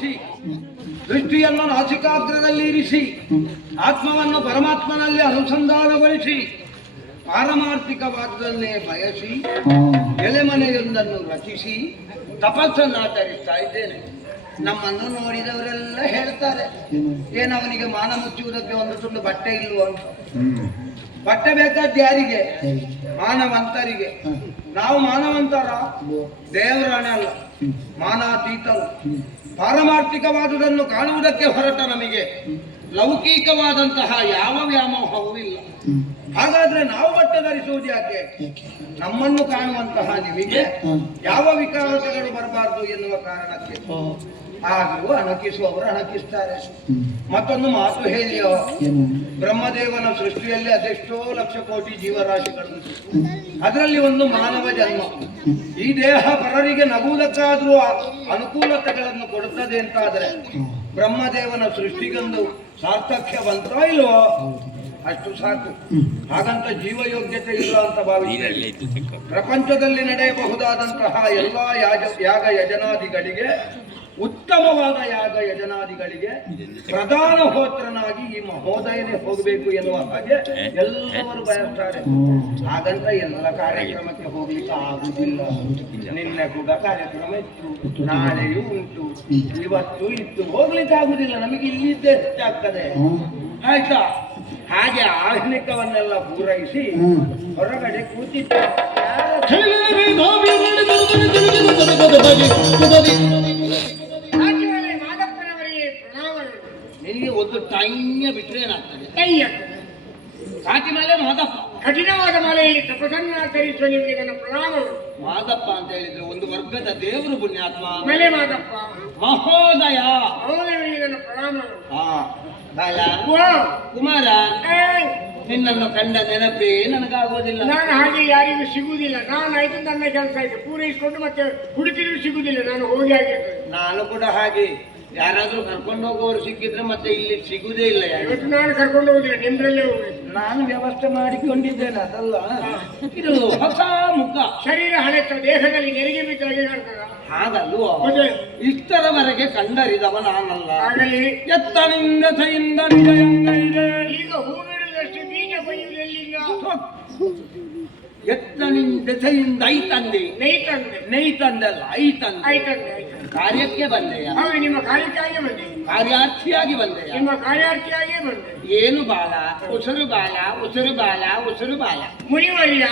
ಭಾವಿಸಿ ದೃಷ್ಟಿಯನ್ನು ನಾಸಿಕಾಗ್ರದಲ್ಲಿ ಇರಿಸಿ ಆತ್ಮವನ್ನು ಪರಮಾತ್ಮನಲ್ಲಿ ಅನುಸಂಧಾನಗೊಳಿಸಿ ಪಾರಮಾರ್ಥಿಕವಾದದನ್ನೇ ಬಯಸಿ ಎಲೆಮನೆಯೊಂದನ್ನು ರಚಿಸಿ ತಪಸ್ಸನ್ನಾಚರಿಸ್ತಾ ಇದ್ದೇನೆ. ನಮ್ಮನ್ನು ನೋಡಿದವರೆಲ್ಲ ಹೇಳ್ತಾರೆ, ಏನವನಿಗೆ ಮಾನ ಮುಚ್ಚುವುದಕ್ಕೆ ಒಂದು ತುಂಡು ಬಟ್ಟೆ ಇಲ್ವೋ ಅಂತ. ಬಟ್ಟೆ ಬೇಕಾದ ಯಾರಿಗೆ? ಮಾನವಂತರಿಗೆ. ನಾವು ಮಾನವಂತರ? ದೇವರಾಣೆ ಅಲ್ಲ, ಮಾನಾತೀತರು. ಪಾರಮಾರ್ಥಿಕವಾದುದನ್ನು ಕಾಣುವುದಕ್ಕೆ ಹೊರಟ ನಮಗೆ ಲೌಕಿಕವಾದಂತಹ ಯಾವ ವ್ಯಾಮೋಹವೂ ಇಲ್ಲ. ಹಾಗಾದ್ರೆ ನಾವು ಬಟ್ಟೆ ಧರಿಸುವುದು ಯಾಕೆ? ನಮ್ಮನ್ನು ಕಾಣುವಂತಹ ನಿಮಗೆ ಯಾವ ವಿಕಾರಗಳು ಬರಬಾರದು ಎನ್ನುವ ಕಾರಣಕ್ಕೆ. ಆದರೂ ಅಣಕಿಸುವವರು ಅಣಕಿಸ್ತಾರೆ. ಮತ್ತೊಂದು ಮಾತು ಹೇಳಿಯೋ, ಬ್ರಹ್ಮದೇವನ ಸೃಷ್ಟಿಯಲ್ಲಿ ಅದೆಷ್ಟೋ ಲಕ್ಷ ಕೋಟಿ ಜೀವರಾಶಿಗಳುಂಟು. ಅದರಲ್ಲಿ ಒಂದು ಮಾನವ ಜನ್ಮ. ಈ ದೇಹ ಪರರಿಗೆ ನಗುವುದಕ್ಕಾದ್ರೂ ಅನುಕೂಲತೆಗಳನ್ನು ಕೊಡುತ್ತದೆ ಅಂತಾದರೆ ಬ್ರಹ್ಮದೇವನ ಸೃಷ್ಟಿಗೊಂದು ಸಾರ್ಥಕ್ಯ ಬಂತೋ ಇಲ್ವೋ? ಅಷ್ಟು ಸಾಕು. ಹಾಗಂತ ಜೀವಯೋಗ್ಯತೆ ಇಲ್ಲ ಅಂತ ಭಾವಿಸಿದೆ. ಪ್ರಪಂಚದಲ್ಲಿ ನಡೆಯಬಹುದಾದಂತಹ ಎಲ್ಲಾ ಯಾಗ ಯಜನಾದಿಗಳಿಗೆ, ಉತ್ತಮವಾದ ಯಾಗ ಯಜನಾದಿಗಳಿಗೆ ಪ್ರಧಾನ ಹೋತ್ರನಾಗಿ ಈ ಮಹೋದಯನೇ ಹೋಗಬೇಕು ಎನ್ನುವ ಹಾಗೆ ಎಲ್ಲವರು ಬಯಸ್ತಾರೆ. ಹಾಗಂತ ಎಲ್ಲ ಕಾರ್ಯಕ್ರಮಕ್ಕೆ ಹೋಗ್ಲಿಕ್ಕೆ ಆಗುದಿಲ್ಲ. ನಿನ್ನೆ ಕೂಡ ಕಾರ್ಯಕ್ರಮ ಇತ್ತು, ನಾಳೆಯೂ ಉಂಟು, ಇವತ್ತು ಇತ್ತು, ಹೋಗ್ಲಿಕ್ಕೆ ಆಗುದಿಲ್ಲ. ನಮಗೆ ಇಲ್ಲಿದ್ದೇ ಹೆಚ್ಚಾಗ್ತದೆ, ಆಯ್ತಾ? ಹಾಗೆ ಆಹ್ನಿಕವನ್ನೆಲ್ಲ ಪೂರೈಸಿ ಹೊರಗಡೆ ಕೂತಿದ್ದ ನಿನಗೆ ಒಂದು ಟೈಮ್ಯ ಬಿಟ್ಟರೆ ಏನಾಗ್ತದೆ? ಕಾಟಿ ಮಾಲೆ ಮಾದಪ್ಪ, ಕಠಿಣವಾದ ಮಾಲೆಯಲ್ಲಿ ತಪಸ್ಸನ್ನಾಚರಿಸುವ ನಿಮಗೆ ನನ್ನ ಪ್ರಣಾಮಗಳು. ಮಾದಪ್ಪ ಅಂತ ಹೇಳಿದ್ರೆ ಒಂದು ವರ್ಗದ ದೇವರು, ಪುಣ್ಯಾತ್ಮ. ಮೇಲೆ ಮಾದಪ್ಪ, ಮಹೋದಯ, ಮಹೋದಯನಿಗೆ ನನ್ನ ಪ್ರಣಾಮಗಳು. ಬಾಲ ಕುಮಾರ, ನಿನ್ನನ್ನು ಕಂಡ ನೆನಪೇ ನನಗಾಗೋದಿಲ್ಲ. ನಾನು ಹಾಗೆ ಯಾರಿಗೂ ಸಿಗುವುದಿಲ್ಲ. ನಾನು ಆಯ್ತು, ನನ್ನ ಕೆಲಸ ಆಯ್ತು, ಪೂರೈಸಿಕೊಂಡು ಮತ್ತೆ ಹುಡುಕಿದ್ರು ಸಿಗುವುದಿಲ್ಲ. ನಾನು ಹೋಗಿ ಆಗಿರ್ತದೆ. ನಾನು ಕೂಡ ಹಾಗೆ. ಯಾರಾದ್ರೂ ಕರ್ಕೊಂಡು ಹೋಗುವವರು ಸಿಕ್ಕಿದ್ರೆ ಮತ್ತೆ ಇಲ್ಲಿ ಸಿಗುವುದೇ ಇಲ್ಲ. ಇವತ್ತು ನಾನು ಕರ್ಕೊಂಡು ಹೋಗುದಿಲ್ಲ, ನಿಮ್ದ್ರಲ್ಲೇ ಹೋಗ್ಬೇಕು. ನಾನು ವ್ಯವಸ್ಥೆ ಮಾಡಿಕೊಂಡಿದ್ದೇನೆ, ಅದಲ್ಲ. ಇದು ಹೊಸ ಮುಖ. ಶರೀರ ಹಳೆತ, ದೇಹದಲ್ಲಿ ನೆರಿಗೆ ಬಿದ್ದಾಗೆ ಕಾಣ್ತದ. ಹಾಗಲ್ವ? ಇಷ್ಟರವರೆಗೆ ಕಂಡರಿದವ ನಾನಲ್ಲ. ಆಗಲಿ. ಎತ್ತನಿಂದ ಸೈಂದ ನಿಜಯಂಗೈದೆ. ಈಗ ಹೂ ಬಿಡುವುದಷ್ಟು ಬೀಜ ಕೊಯ್ಯುವುದೆಲ್ಲಿಂದ? ಎತ್ತನಿಂದ ಸೈಂದ ಐತಂದೆ. ನೈತಂದಲ್ಲ, ಐತಂದೆ. ಕಾರ್ಯಕ್ಕೆ ಬಂದೆಯ? ಹೌದು, ನಿಮ್ಮ ಕಾರ್ಯಕ್ಕಾಗಿ ಬಂದೆ. ಕಾರ್ಯಾರ್ಥಿಯಾಗಿ ಬಂದೆಯ? ನಿಮ್ಮ ಕಾರ್ಯಾರ್ಥಿಯಾಗಿಯೇ ಬಂದೆ. ಏನು ಬಾಲ? ಉಸಿರು ಬಾಲ, ಉಸಿರು ಬಾಲ, ಉಸಿರು ಬಾಲ. ಮುನಿವರ್ಯ,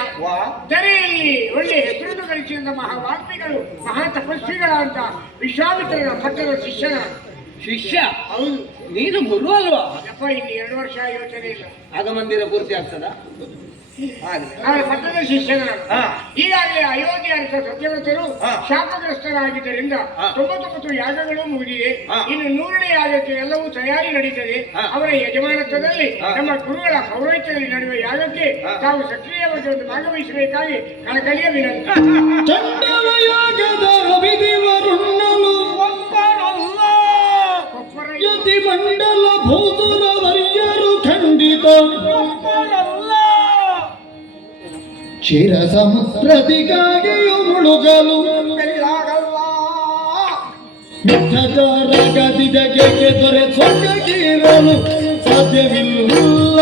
ತೆರೆಯಲ್ಲಿ ಒಳ್ಳೆ ಹೆಸರನ್ನು ಗಳಿಸಿದ ಮಹಾವಾಗ್ಮಿಗಳು, ಮಹಾ ತಪಸ್ವಿಗಳಂತ ವಿಶ್ವಾಮಿತ್ರರ ಪಟ್ಟದ ಶಿಷ್ಯ. ಹೌದು. ನೀನು ಗುರು ಅಲ್ವಾ? ಅಪ್ಪ, ಇನ್ನು 2 ವರ್ಷ ಯೋಚನೆ ಇಲ್ಲ. ಆಗ ಮಂದಿರ ಪೂರ್ತಿ ಆಗ್ತದ? ನಾನು ಪಟ್ಟದ ಶಿಷ್ಯನ. ಈಗಾಗಲೇ ಅಯೋಧ್ಯೆಯ ಸತ್ಯವ್ರತರು ಶಾಪಗ್ರಸ್ತರಾಗಿದ್ದರಿಂದ 99 ಯಾಗಗಳು ಮುಗಿದಿದೆ. ಇನ್ನು 100ನೇ ಯಾಗಕ್ಕೆ ಎಲ್ಲವೂ ತಯಾರಿ ನಡೀತದೆ. ಅವರ ಯಜಮಾನತ್ವದಲ್ಲಿ ನಮ್ಮ ಗುರುಗಳ ಪೌರೋಹಿತ್ಯದಲ್ಲಿ ನಡೆಯುವ ಯಾಗಕ್ಕೆ ತಾವು ಸಕ್ರಿಯವಾಗಿ ಒಂದು ಭಾಗವಹಿಸಬೇಕಾಗಿ ಕಳಕಳಿಯ ವಿನಂತಿ. ಮಂಡಲ ಭೂತುರವರ್ಯರು ಖಂಡಿತ ಚಿರ ಸಮುದ್ರದಿಗಾಗಿಯೂ ಮುಳುಗಲು ಮಿಥ್ಯಾಚಾರ ಗದಿದಗೆ ದೊರೆ ಸ್ವರ್ಗಗೀರಲು ಸಾಧ್ಯವಿಲ್ಲ.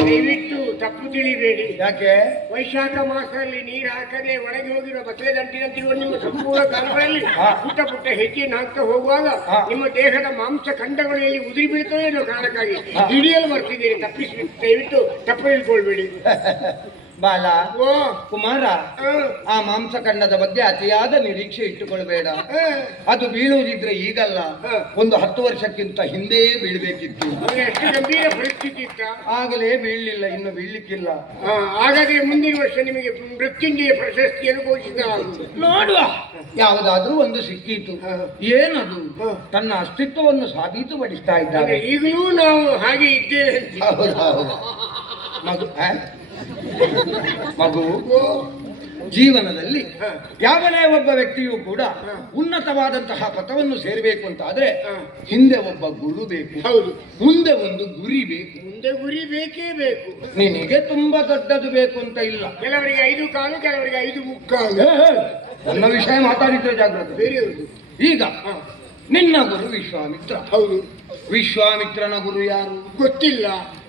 ದಯವಿಟ್ಟು ತಪ್ಪು ತಿಳಿಬೇಡಿ. ಯಾಕೆ? ವೈಶಾಖ ಮಾಸದಲ್ಲಿ ನೀರು ಹಾಕದೆ ಒಳಗೆ ಹೋಗಿರುವ ಬಸಳೆ ದಂಟಿನಂತಿರುವ ನಿಮ್ಮ ಸಂಪೂರ್ಣ ಕಾಲಗಳಲ್ಲಿ ಪುಟ್ಟ ಪುಟ್ಟ ಹೆಜ್ಜೆಯನ್ನು ಹಾಕ್ತಾ ಹೋಗುವಾಗ ನಿಮ್ಮ ದೇಹದ ಮಾಂಸ ಖಂಡಗಳು ಎಲ್ಲಿ ಉದುರಿ ಬೀಳ್ತವೆ ಅನ್ನೋ ಕಾರಣಕ್ಕಾಗಿ ಹಿಡಿಯಲು ಬರ್ತಿದ್ದೀರಿ. ದಯವಿಟ್ಟು ತಪ್ಪು ತಿಳ್ಕೊಳ್ಬೇಡಿ. ಬಾಲ, ಕುಮಾರ, ಆ ಮಾಂಸಖಂಡದ ಬಗ್ಗೆ ಅತಿಯಾದ ನಿರೀಕ್ಷೆ ಇಟ್ಟುಕೊಳ್ಬೇಡ. ಅದು ಬೀಳುವುದಿದ್ರೆ ಈಗಲ್ಲ, ಒಂದು 10 ವರ್ಷಕ್ಕಿಂತ ಹಿಂದೆ ಬೀಳ್ಬೇಕಿತ್ತು. ಎಷ್ಟು ಗಂಭೀರ ಪರಿಸ್ಥಿತಿ ಇತ್ತ? ಆಗಲೇ ಬೀಳಲಿಲ್ಲ, ಇನ್ನು ಬೀಳ್ಲಿಕ್ಕಿಲ್ಲ. ಹಾಗಾದ್ರೆ ಮುಂದಿನ ವರ್ಷ ನಿಮಗೆ ಮೃತ್ಯುಂಜಯ ಪ್ರಶಸ್ತಿಯನ್ನು ಘೋಷಿಸಲಾಗುವುದು. ನೋಡುವ, ಯಾವುದಾದ್ರೂ ಒಂದು ಸಿಕ್ಕೀತು. ಏನದು? ತನ್ನ ಅಸ್ತಿತ್ವವನ್ನು ಸಾಬೀತುಪಡಿಸ್ತಾ ಇದ್ದಾರೆ. ಈಗಲೂ ನಾವು ಹಾಗೆ ಇದ್ದೇವೆ. ಮಗು ಮಗು, ಜೀವನದಲ್ಲಿ ಯಾವನೇ ಒಬ್ಬ ವ್ಯಕ್ತಿಯೂ ಕೂಡ ಉನ್ನತವಾದಂತಹ ಪಥವನ್ನು ಸೇರಬೇಕು ಅಂತ ಆದ್ರೆ ಹಿಂದೆ ಒಬ್ಬ ಗುರು ಬೇಕು, ಹೌದು, ಮುಂದೆ ಒಂದು ಗುರಿ ಬೇಕು. ಮುಂದೆ ಗುರಿ ಬೇಕೇ ಬೇಕು. ನಿನಗೆ ತುಂಬಾ ದೊಡ್ಡದು ಬೇಕು ಅಂತ ಇಲ್ಲ. ಕೆಲವರಿಗೆ 5 ಕಾಲು, ಕೆಲವರಿಗೆ 5 ಮುಕ್ಕಾಲು. ನನ್ನ ವಿಷಯ ಮಾತಾಡಿದ್ರೆ ಜಾಗ್ರತೆ. ಬೇರೆಯವರು ಈಗ ನಿನ್ನ ಗುರು ವಿಶ್ವಾಮಿತ್ರ. ಹೌದು. ವಿಶ್ವಾಮಿತ್ರನ ಗುರು ಯಾರು ಗೊತ್ತಿಲ್ಲ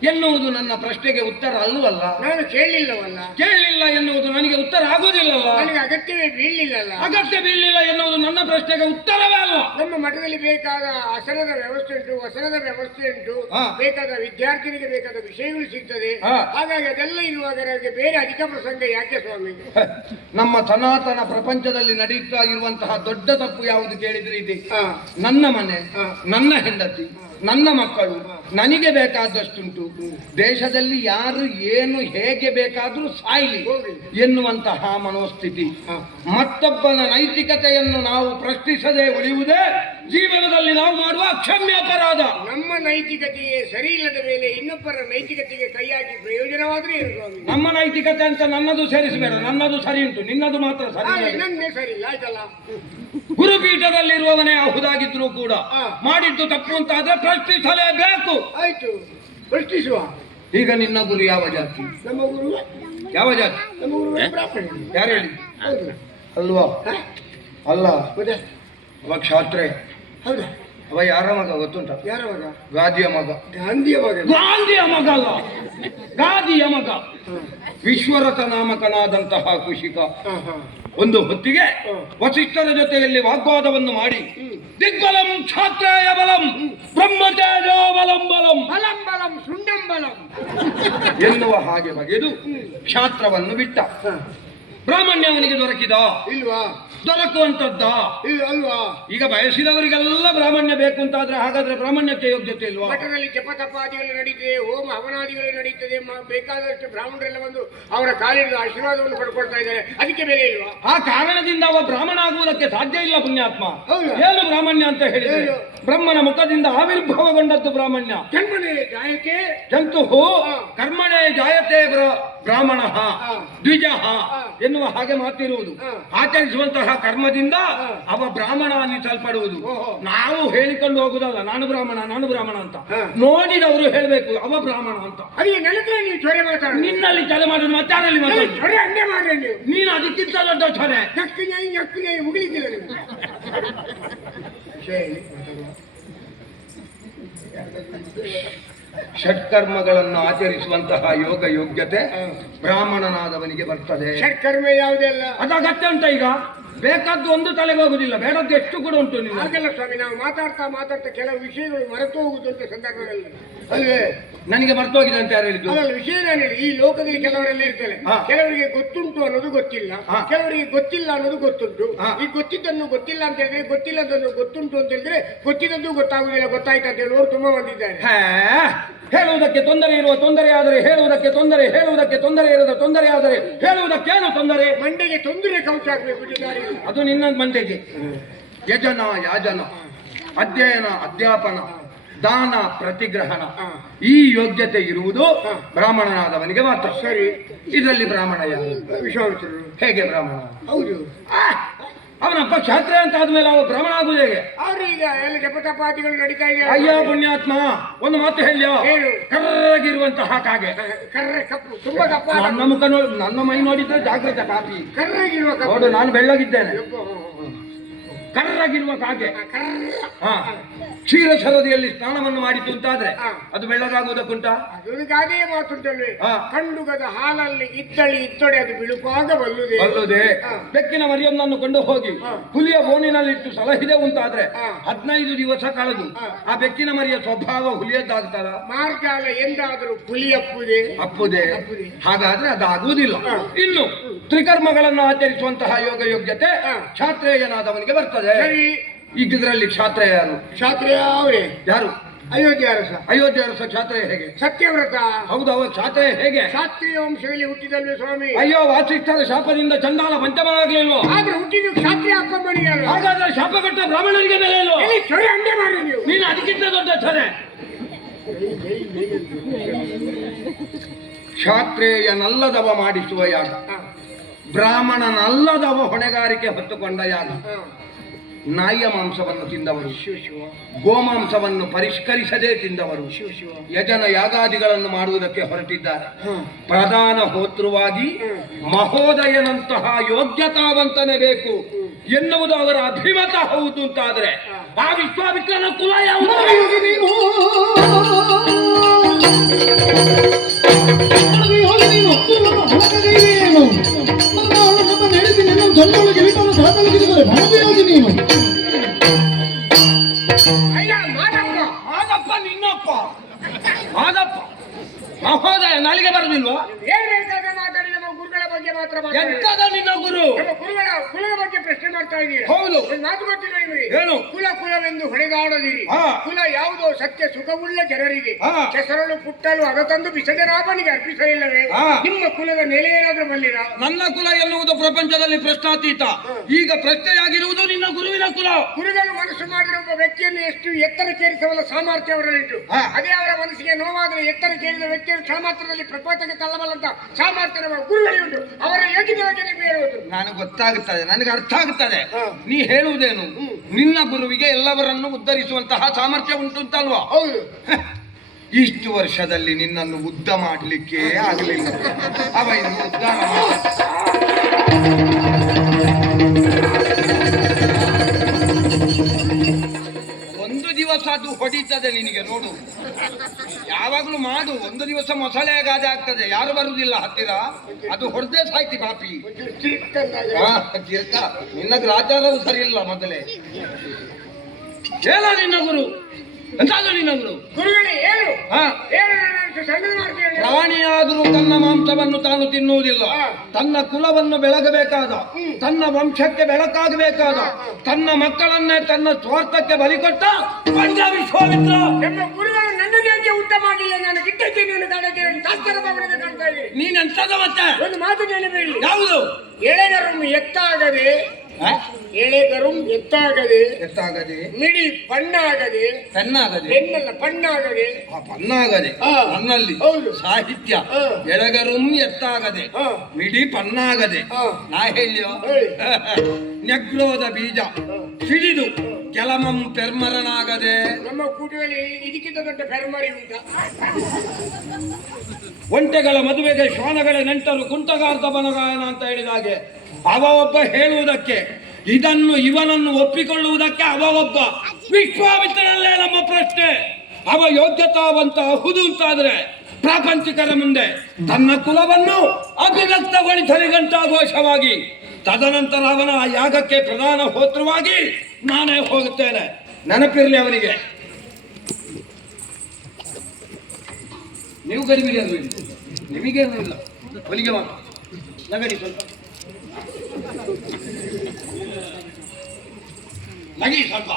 ಎನ್ನುವುದು ನನ್ನ ಪ್ರಶ್ನೆಗೆ ಉತ್ತರ ಅಲ್ಲವಲ್ಲ. ನಾನು ಕೇಳಲಿಲ್ಲವಲ್ಲ. ಕೇಳಲಿಲ್ಲ ಎನ್ನುವುದು ನನಗೆ ಉತ್ತರ ಆಗುವುದಿಲ್ಲಲ್ಲ. ನನಗೆ ಅಗತ್ಯವೇ ಬೀಳಲಿಲ್ಲಲ್ಲ. ಅಗತ್ಯ ಬೀಳಲಿಲ್ಲ ಎನ್ನುವುದು ನನ್ನ ಪ್ರಶ್ನೆಗೆ ಉತ್ತರವೇ ಅಲ್ಲ. ನಮ್ಮ ಮಠದಲ್ಲಿ ಬೇಕಾದ ಆಸನದ ವ್ಯವಸ್ಥೆ ಉಂಟು, ವಸನದ ವ್ಯವಸ್ಥೆ ಉಂಟು, ಹಾ. ಬೇಕಾದ ವಿದ್ಯಾರ್ಥಿನಿಗೆ ಬೇಕಾದ ವಿಷಯಗಳು ಸಿಗ್ತದೆ. ಹಾ. ಹಾಗಾಗಿ ಅದೆಲ್ಲ ಇರುವಾಗ ನನಗೆ ಬೇರೆ ಅಧಿಕ ಪ್ರಸಂಗ ಯಾಕೆ ಸ್ವಾಮಿ? ನಮ್ಮ ಸನಾತನ ಪ್ರಪಂಚದಲ್ಲಿ ನಡೆಯುತ್ತಾ ಇರುವಂತಹ ದೊಡ್ಡ ತಪ್ಪು ಯಾವುದು ಕೇಳಿದ್ರೆ ಇದೆ. ಹಾ. ನನ್ನ ಮನೆ, ಹಾ. ನನ್ನ ಹೆಂಡತಿ, ನನ್ನ ಮಕ್ಕಳು, ನನಗೆ ಬೇಕಾದಷ್ಟುಂಟು, ದೇಶದಲ್ಲಿ ಯಾರು ಏನು ಹೇಗೆ ಬೇಕಾದ್ರೂ ಸಾಯ್ಲಿ ಎನ್ನುವಂತಹ ಮನೋಸ್ಥಿತಿ. ಮತ್ತೊಬ್ಬನ ನೈತಿಕತೆಯನ್ನು ನಾವು ಪ್ರಶ್ನಿಸದೆ ಉಳಿಯುವುದೇ ಜೀವನದಲ್ಲಿ ನಾವು ಮಾಡುವ ಅಕ್ಷಮ್ಯ ಅಪರಾಧ. ನಮ್ಮ ನೈತಿಕತೆಯೇ ಸರಿ ಇಲ್ಲದ ಮೇಲೆ ಇನ್ನೊಬ್ಬರ ನೈತಿಕತೆಗೆ ಕೈ ಹಾಕಿ ಪ್ರಯೋಜನವಾದ್ರೆ ಏನು ಸ್ವಾಮಿ? ನಮ್ಮ ನೈತಿಕತೆ ಅಂತ ನನ್ನದು ಸೇರಿಸಬೇಡ. ನನ್ನದು ಸರಿ ಉಂಟು, ನಿನ್ನದು ಮಾತ್ರ ಸರಿ ಇಲ್ಲ. ನನ್ನೇ ಸರಿ ಇಲ್ಲ ಆಯ್ತಲ್ಲ. ಗುರುಪೀಠದಲ್ಲಿರುವವನೇ ಅಹುದಾಗಿದ್ರು ಕೂಡ ಹಾ. ಮಾಡಿದ್ದು ತಪ್ಪು ಅಂತ ಆದ್ರೆ ಪ್ರಶ್ನಿಸಲೇಬೇಕು. ಆಯ್ತು, ಪ್ರಶ್ನಿಸುವ. ಈಗ ನಿನ್ನ ಗುರು ಯಾವ ಜಾತಿ? ನಮ್ಮ ಗುರು ಯಾವ ಜಾತಿ? ನಮ್ಮ ಗುರು ಬ್ರಾಹ್ಮಣ. ಯಾರು ಹೇಳಿ? ಹೌದು. ಅಲ್ವಾ? ಹಾ? ಅಲ್ಲ, ಹೌದಾ? ಅವ ಕ್ಷಾತ್ರೆ. ಹೌದಾ? ಅವ ಯಾರ ಮಗ ಗೊತ್ತುಂಟ? ಯಾರ ಮಗ? ಗಾದಿಯ ಮಗ. ಗಾಂಧಿಯ ಮಗ. ಗಾಂಧಿಯ ಮಗ ಅಲ್ಲ, ಗಾದಿಯ ಮಗ. ವಿಶ್ವರಥ ನಾಮಕನಾದಂತಹ ಕುಶಿಕ ಒಂದು ಹೊತ್ತಿಗೆ ವಸಿಷ್ಠರ ಜೊತೆಯಲ್ಲಿ ವಾಗ್ವಾದವನ್ನು ಮಾಡಿ ದಿಗ್ಬಲಂ ಕ್ಷಾತ್ರೇಯ ಬಲಂ ಬ್ರಹ್ಮತೇಜೋ ಬಲಂ ಬಲಂ ಬಲಂ ಬಲಂ ಶುಂಡಂ ಬಲಂ ಎನ್ನುವ ಹಾಗೆ ಬಗೆದು ಕ್ಷಾತ್ರವನ್ನು ಬಿಟ್ಟ. ಬ್ರಾಹ್ಮಣ್ಯ ಅವನಿಗೆ ದೊರಕಿದ? ಇಲ್ವಾ? ದೊರಕುವಂತದ್ದ ಅಲ್ವಾ? ಈಗ ಬಯಸಿದವರಿಗೆಲ್ಲ ಬ್ರಾಹ್ಮಣ್ಯ ಬೇಕು ಅಂತಾದ್ರೆ ಹಾಗಾದ್ರೆ ಬ್ರಾಹ್ಮಣ್ಯಕ್ಕೆ ಯೋಗ್ಯತೆ ಇಲ್ವಾ? ಮಠದಲ್ಲಿ ಜಪ ತಪಾದಿಗಳು ನಡೀತದೆ, ಹೋಮ ಹವನಾದಿಗಳು ನಡೀತದೆ, ಬೇಕಾದಷ್ಟು ಬ್ರಾಹ್ಮಣರೆಲ್ಲ ಬಂದು ಅವರ ಕಾಲಿನ ಆಶೀರ್ವಾದವನ್ನು ಪಡ್ಕೊಳ್ತಾ ಇದ್ದಾರೆ. ಅದಕ್ಕೆ ಬೆಲೆ ಇಲ್ವಾ? ಆ ಕಾರಣದಿಂದ ಅವ ಬ್ರಾಹ್ಮಣ ಆಗುವುದಕ್ಕೆ ಸಾಧ್ಯ ಇಲ್ಲ ಪುಣ್ಯಾತ್ಮ. ಹೌದಾ? ಏನು ಬ್ರಾಹ್ಮಣ್ಯ ಅಂತ ಹೇಳಿದ್ರೆ ಏನು? ಬ್ರಹ್ಮನ ಮುಖದಿಂದ ಆವಿರ್ಭಾವಗೊಂಡದ್ದು ಬ್ರಾಹ್ಮಣ್ಯ. ಜನ್ಮನೇ ಜಾಯತೆ ಜಂತು ಕರ್ಮಣೆ ಜಾಯತೆ ಬ್ರಾಹ್ಮಣ ದ್ವಿಜ ಎನ್ನುವ ಹಾಗೆ ಮಾತಿರುವುದು. ಆಚರಿಸುವಂತಹ ಕರ್ಮದಿಂದ ಅವ ಬ್ರಾಹ್ಮಣ ಅನ್ನಿಸಲ್ಪಡುವುದು. ನಾವು ಹೇಳಿಕೊಂಡು ಹೋಗುದಲ್ಲ ನಾನು ಬ್ರಾಹ್ಮಣ ನಾನು ಬ್ರಾಹ್ಮಣ ಅಂತ. ನೋಡಿದವರು ಹೇಳಬೇಕು ಅವ ಬ್ರಾಹ್ಮಣ ಅಂತ. ಅದಕ್ಕೆ ನೆಲದ್ರೆ ನೀವು ಚೊರೆ ಮಾತಾಡ. ನಿನ್ನಲ್ಲಿ ತಲೆ ಮಾಡುದು ಮತ್ತಾರಲ್ಲಿ ಮಾತಾಡ. ಚೊರೆ ಹಂಗೆ ಮಾಡ್ರಿ ನೀವು. ನೀನು ಅದಕ್ಕಿಂತ ದೊಡ್ಡ ಚೊರೆ. ನಕ್ಕಿನ ಮುಗಿಲಿಕ್ಕಿಲ್ಲ ನೀವು. ಷಟ್ಕರ್ಮಗಳನ್ನು ಆಚರಿಸುವಂತಹ ಯೋಗ ಯೋಗ್ಯತೆ ಬ್ರಾಹ್ಮಣನಾದವನಿಗೆ ಬರ್ತದೆ. ಷಟ್ಕರ್ಮ ಯಾವುದೆಲ್ಲ ಅದು ಅಗತ್ಯ ಉಂಟ. ಈಗ ಬೇಕಾದ್ದು ಒಂದು ತಲೆಗೆ ಹೋಗುದಿಲ್ಲ, ಬೇಡದ್ದು ಎಷ್ಟು ಕೂಡ ಉಂಟು. ನೀವು ಹಾಗೆಲ್ಲ ಸ್ವಾಮಿ, ನಾವು ಮಾತಾಡ್ತಾ ಕೆಲವು ವಿಷಯಗಳು ಮರೆತು ಹೋಗುದಂತ ಸಂದರ್ಭದಲ್ಲಿ ಅಲ್ವೇ? ನನಗೆ ಮರ್ತೋಗಿದೆ ಅಂತ ಯಾರು ಹೇಳಿದ್ದು? ಅದಲ್ಲ ವಿಷಯ ನಾನು ಹೇಳಿ. ಈ ಲೋಕದಲ್ಲಿ ಕೆಲವರೆಲ್ಲ ಇರ್ತಾರೆ, ಕೆಲವರಿಗೆ ಗೊತ್ತುಂಟು ಅನ್ನೋದು ಗೊತ್ತಿಲ್ಲ, ಕೆಲವರಿಗೆ ಗೊತ್ತಿಲ್ಲ ಅನ್ನೋದು ಗೊತ್ತುಂಟು. ಈ ಗೊತ್ತಿದ್ದನ್ನು ಗೊತ್ತಿಲ್ಲ ಅಂತ ಹೇಳಿದ್ರೆ, ಗೊತ್ತಿಲ್ಲದನ್ನು ಗೊತ್ತುಂಟು ಅಂತ ಹೇಳಿದ್ರೆ, ಗೊತ್ತಿದ್ದದ್ದು ಗೊತ್ತಾಗುದಿಲ್ಲ, ಗೊತ್ತಾಯ್ತು ಅಂತ ಹೇಳುವವರು ತುಂಬಾ ಬಂದಿದ್ದಾರೆ. ಹೇಳುವುದಕ್ಕೆ ತೊಂದರೆ ಇರುವ ತೊಂದರೆ ಆದರೆ ಹೇಳುವುದಕ್ಕೆ ತೊಂದರೆ, ಹೇಳುವುದಕ್ಕೆ ತೊಂದರೆ ಇರದ ತೊಂದರೆ ಆದರೆ ಹೇಳುವುದಕ್ಕೇನು ತೊಂದರೆ? ಮಂಡೆಗೆ ತೊಂದರೆ ಕೌಚ ಹಾಕಬೇಕು. ಅದು ನಿನ್ನ ಮಂಡೆಗೆ. ಯಜನ ಯಾಜನ, ಅಧ್ಯಯನ ಅಧ್ಯಾಪನ, ದಾನ ಪ್ರತಿಗ್ರಹಣ, ಈ ಯೋಗ್ಯತೆ ಇರುವುದು ಬ್ರಾಹ್ಮಣನಾದವನಿಗೆ ಮಾತ್ರ. ಸರಿ, ಇದರಲ್ಲಿ ಬ್ರಾಹ್ಮಣ ಯಾರು? ವಿಶ್ವಾಮಿತ್ರರು. ಹೇಗೆ ಬ್ರಾಹ್ಮಣ? ಹೌದು, ಅವನಪ್ಪ ಕ್ಷಾತ್ರೆ ಅಂತ ಆದ್ಮೇಲೆ ಅವ ಬ್ರಾಹ್ಮಣ ಆಗುವುದು ಹೇಗೆ? ಅವ್ರು ಈಗ ಎಲ್ಲ ಜಪತಪಾದಿಗಳು ನಡೀತಾ ಇದೆ. ಅಯ್ಯೋ ಪುಣ್ಯಾತ್ಮ, ಒಂದು ಮಾತು ಹೇಳ್ಯ. ಹೇಳು. ಕರ್ರಗಿರುವಂತಹ ಕಾಗೆ, ಕರ್ರೆ ಕಪ್ಪು, ತುಂಬಾ ದಪ್ಪ. ನನ್ನ ಮುಖ ನೋಡಿ, ನನ್ನ ಮೈ ನೋಡಿದ್ರೆ ಜಾಗೃತ ಕಾಪಿ. ಕರ್ರಗಿರುವ ನೋಡು, ನಾನು ಬೆಳ್ಳಗಿದ್ದೇನೆ. ಕರ್ರಗಿರುವ ಕಾಗೆ ಕ್ಷೀರ ಸರದಿಯಲ್ಲಿ ಸ್ನಾನವನ್ನು ಮಾಡಿತು ಅಂತಾದ್ರೆ ಅದು ಬೆಳ್ಳಗಾಗುವುದಕ್ಕುಂಟ? ಅದೊಂದು ಗಾದೆಯ ಮಾತುಂಟಲ್ವೇ, ಕಂಡುಗದ ಹಾಲಲ್ಲಿ ಇತ್ತೊಡೆ ಅದು ಬಿಳುಪಾಗ ಬಲ್ಲುದೆ. ಬೆಕ್ಕಿನ ಮರಿಯೊಂದನ್ನು ಕೊಂಡು ಹೋಗಿ ಹುಲಿಯ ಬೋನಿನಲ್ಲಿಟ್ಟು ಸಲಹಿದೆ ಅಂತಾದ್ರೆ 15 ದಿವಸ ಕಳೆದು ಆ ಬೆಕ್ಕಿನ ಮರಿಯ ಸ್ವಭಾವ ಹುಲಿಯದ್ದಾಗ್ತಾರ? ಮಾರ್ಗಾಲ ಎಂದಾದರೂ ಹುಲಿ ಅಪ್ಪುದೇ. ಹಾಗಾದ್ರೆ ಅದಾಗುವುದಿಲ್ಲ. ಇನ್ನು ತ್ರಿಕರ್ಮಗಳನ್ನು ಆಚರಿಸುವಂತಹ ಯೋಗ ಯೋಗ್ಯತೆ ಕ್ಷಾತ್ರೇಯನಾದವನಿಗೆ ಬರ್ತದೆ. ಈಗ ಇದರಲ್ಲಿ ಕ್ಷಾತ್ರೇಯ ಯಾರು? ಕ್ಷಾತ್ರೇಯ ಅವರೇ. ಯಾರು? ಅಯೋಧ್ಯ ಅರಸ. ಅಯೋಧ್ಯ ಅರಸ ಕ್ಷಾತ್ರೇಯ ಹೇಗೆ? ಸತ್ಯವ್ರತ. ಹೌದು, ಅವ ಕ್ಷಾತ್ರೇಯ ಹೇಗೆ? ಕ್ಷಾತ್ರಿಯ ವಂಶದಲ್ಲಿ ಹುಟ್ಟಿದಲ್ವೇ ಸ್ವಾಮಿ? ಅಯ್ಯೋ, ವಾಸಿಷ್ಠರ ಶಾಪದಿಂದ ಚಂಡಾಲ ಪಂಚಮನಾಗ್ಲಿಲ್ವೋ? ಆದ್ರೆ ಹುಟ್ಟಿದ್ದು ಕ್ಷಾತ್ರಿಯ ಅಪ್ಪಮ್ಮನಿಗೆ. ಹಾಗಾದ್ರೆ ಶಾಪ ಕೊಟ್ಟ ಬ್ರಾಹ್ಮಣರಿಗೆ ಬೆಲೆ ಇಲ್ವೋ? ಚೊರೆ ಹಂಗೆ ಮಾಡಿ ನೀವು. ನೀನು ಅದಕ್ಕಿಂತ ದೊಡ್ಡ ಚೊರೆ. ಕ್ಷಾತ್ರೇಯನಲ್ಲದವ ಮಾಡಿಸುವ ಯಾಗ, ಬ್ರಾಹ್ಮಣನಲ್ಲದವ ಹೊಣೆಗಾರಿಕೆ ಹೊತ್ತುಕೊಂಡ ಯಾಗ. ನಾಯಿಯ ಮಾಂಸವನ್ನು ತಿಂದವರು, ಗೋಮಾಂಸವನ್ನು ಪರಿಷ್ಕರಿಸದೇ ತಿಂದವರು ಯಜನ ಯಾಗಾದಿಗಳನ್ನು ಮಾಡುವುದಕ್ಕೆ ಹೊರಟಿದ್ದಾರೆ. ಪ್ರಧಾನ ಹೋತೃವಾಗಿ ಮಹೋದಯನಂತಹ ಯೋಗ್ಯತಾವಂತನೇ ಬೇಕು ಎನ್ನುವುದು ಅವರ ಅಭಿಮತ. ಹೌದು ಅಂತಾದ್ರೆ ಆ ವಿಶ್ವಾಮಿತ್ರನ ಕುಲ ಯಾವುದು? ನೀನು ಮಾದಪ್ಪ ನಿನ್ನಪ್ಪ ಮಾದಪ್ಪ ಮಹೋದಯ ನಾಲಿಗೆ ಬರುದಿಲ್ವಾ? ಏನ್ ಬೇಕಾದ್ರೆ ಮಾತಾಡಿ, ನಮ್ಮ ಗುರುಗಳ ಬಗ್ಗೆ ಮಾತ್ರ ಮಾತಾಡಿ. ಎಂತದ ನಿನ್ನ ಗುರು? ನಮ್ಮ ಗುರುಗಳ ಕುಲದ ಬಗ್ಗೆ ಪ್ರಶ್ನೆ ಮಾಡ್ತಾ ಇದ್ದೀರಿ. ಹೌದು. ಒಂದು ಮಾತು ಗೊತ್ತಿಲ್ಲ ನಿಮಗೆ? ಏನು? ಕುಲವೆಂದು ಹೊಡೆದಾಡದಿರಿ. ಕುಲ ಯಾವುದೋ ಸತ್ಯ ಸುಖವುಳ್ಳ ಜನರಿಗೆ ಕೆಸರಲು ಪುಟ್ಟಲು ಅದ ತಂದು ಬಿಸದ ರಾಮನಿಗೆ ಅರ್ಪಿಸಲಿಲ್ಲವೇ? ನಿಮ್ಮ ಕುಲದ ನೆಲೆ ಏನಾದ್ರೂ ಬಲ್ಲಿರ? ನನ್ನ ಕುಲ ಎನ್ನುವುದು ಪ್ರಪಂಚದಲ್ಲಿ ಪ್ರಶ್ನಾತೀತ. ಈಗ ಪ್ರಶ್ನೆಯಾಗಿರುವುದು ನಿನ್ನ ಗುರುವಿನ ಕುಲ. ಗುರುಗಳು ಮನಸ್ಸು ಮಾಡಿರುವ ಒಬ್ಬ ವ್ಯಕ್ತಿಯನ್ನು ಎಷ್ಟು ಎತ್ತರಕ್ಕೇರಿಸಬಲ್ಲ ಸಾಮರ್ಥ್ಯ ಅವರಲ್ಲಿಟ್ಟು, ಅದೇ ಅವರ ಮನಸ್ಸಿಗೆ ನೋವಾದರೆ ಎತ್ತರಕ್ಕೇರಿದ ವ್ಯಕ್ತಿಯನ್ನು ಸಾಮರ್ಥ್ಯದಲ್ಲಿ ಪ್ರಪಂಚಕ್ಕೆ ತಳ್ಳಬಲ್ಲಂತ ಸಾಮರ್ಥ್ಯ ನಮ್ಮ ಗುರುಗಳಿಗುಂಟು. ಅವರ ಯೋಗ್ಯತೆ ಬಗ್ಗೆ ನೀವು ಹೇಳುವುದು ನನಗೆ ಗೊತ್ತಾಗುತ್ತದೆ, ನನಗೆ ಅರ್ಥ ಆಗುತ್ತದೆ. ನೀ ಹೇಳುವುದೇನು? ನಿನ್ನ ಗುರುವಿಗೆ ಎಲ್ಲವರನ್ನು ಉದ್ಧರಿಸುವಂತಹ ಸಾಮರ್ಥ್ಯ ಉಂಟು ಅಂತಲ್ವಾ? ಹೌದು. ಇಷ್ಟು ವರ್ಷದಲ್ಲಿ ನಿನ್ನನ್ನು ಉದ್ದ ಮಾಡಲಿಕ್ಕೆ ಆಗಲಿಲ್ಲ. ಅವ ಇನ್ನು ಉದ್ಧಾರ ಒಂದು ದಿವಸ ಅದು ಹೊಡಿತದೆ ನಿನಗೆ, ನೋಡು. ಯಾವಾಗ್ಲೂ ಮಾಡು. ಒಂದು ದಿವಸ ಮೊಸಳೆ ಗಾದೆ ಆಗ್ತದೆ, ಯಾರು ಬರುವುದಿಲ್ಲ ಹತ್ತಿರ. ಅದು ಹೊಡೆದೇ ಸಾಯ್ತಿ ಪಾಪಿ. ನಿನ್ನ ಗ್ರಾಚಾರವು ಸರಿ ಇಲ್ಲ. ಮೊದಲೇ ಹೇಳ ನಿನ್ನ ಗುರು ಎಂತಾದ್ರು ನಿನ್ನ ಗುರು? ಗುರುಗಳೇ ಏನು ಸಣ್ಣದು ಮಾಡ್ತೀವಿ. ಪ್ರಾಣಿಯಾದರೂ ತನ್ನ ಮಾಂಸವನ್ನು ತಾನು ತಿನ್ನುವುದಿಲ್ಲ. ತನ್ನ ಕುಲವನ್ನು ಬೆಳಗಬೇಕಾದ, ತನ್ನ ವಂಶಕ್ಕೆ ಬೆಳಕಾಗಬೇಕಾದ, ತನ್ನ ಮಕ್ಕಳನ್ನೇ ತನ್ನ ಸ್ವಾರ್ಥಕ್ಕೆ ಬಲಿಕೊಟ್ಟ ಪಂಚ ವಿಶ್ವಾಮಿತ್ರ. ನಮ್ಮ ಗುರುಗಳು ನನ್ನನ್ನು ಯಾಕೆ ಉತ್ತಮ ಆಗಿಲ್ಲ? ನಾನು ಗಿಟ್ಟಿದ್ದೇನೆ ಕಾಣ್ತಾ ಇದ್ದೀನಿ. ನೀನೆಂತದ ಮತ್ತೆ? ಒಂದು ಮಾತು ನೆನಪೇಳಿ. ಯಾವುದು? ಎಳೆಗರು ಎತ್ತಾಗದೆ, ಎಳೆಗರು ಎತ್ತಾಗದೆ, ಮಿಡಿ ಪಣ್ಣಾಗದೆ, ಪೆನ್ನಾಗದೆ, ಪೆನ್ನಲ್ಲ ಪಣ್ಣಾಗದೆ, ಪಣ್ಣಾಗದೆ. ನನ್ನಲ್ಲಿ ಸಾಹಿತ್ಯ ಎಳೆಗರು ಎತ್ತಾಗದೆ, ಮಿಡಿ ಪಣ್ಣಾಗದೆ. ನಾ ಹೇಳಿಯೋ ನೆಗ್ರೋದ ಬೀಜ ಸಿಡಿದು ಕೆಲಮಂ ಪೆರ್ಮರನಾಗದೆ. ನಮ್ಮ ಕೂಟದಲ್ಲಿ ಇದಕ್ಕಿಂತ ದೊಡ್ಡ ಪೆರ್ಮರಿ ಉಂಟ? ಒಂಟೆಗಳ ಮದುವೆಗೆ ಶ್ವಾನಗಳ ನೆಂಟರು ಕುಂಟಗಾರ್ಧ ಬನಗಾಯನ ಅಂತ ಹೇಳಿದ ಹಾಗೆ ಅವ ಒಬ್ಬ ಹೇಳುವುದಕ್ಕೆ, ಇದನ್ನು ಇವನನ್ನು ಒಪ್ಪಿಕೊಳ್ಳುವುದಕ್ಕೆ ಅವ ಒಬ್ಬ. ವಿಶ್ವಾಮಿತ್ರನಲ್ಲೇ ನಮ್ಮ ಪ್ರಶ್ನೆ. ಅವ ಯೋಗ್ಯತಾವಂತ ಹುದು ಅಂತಾದ್ರೆ ಪ್ರಾಪಂಚಿಕರ ಮುಂದೆ ತನ್ನ ಕುಲವನ್ನು ಅಭಿವ್ಯಕ್ತಗೊಳಿಸಲಿಗಂಟಾಘೋಷವಾಗಿ, ತದನಂತರ ಅವನ ಆ ಯಾಗಕ್ಕೆ ಪ್ರಧಾನ ಹೋತೃವಾಗಿ ನಾನೇ ಹೋಗುತ್ತೇನೆ. ನೆನಪಿರಲಿ ಅವನಿಗೆ. ನೀವು ಗಡಿಬಿಡಿ ಅದು ನಿಮಗೇನು ಇಲ್ಲ. ಹೊಲಿಗೆ ಮಾತು ನಗಡಿ ಸ್ವಲ್ಪ ನಗಿ ಸ್ವಲ್ಪ.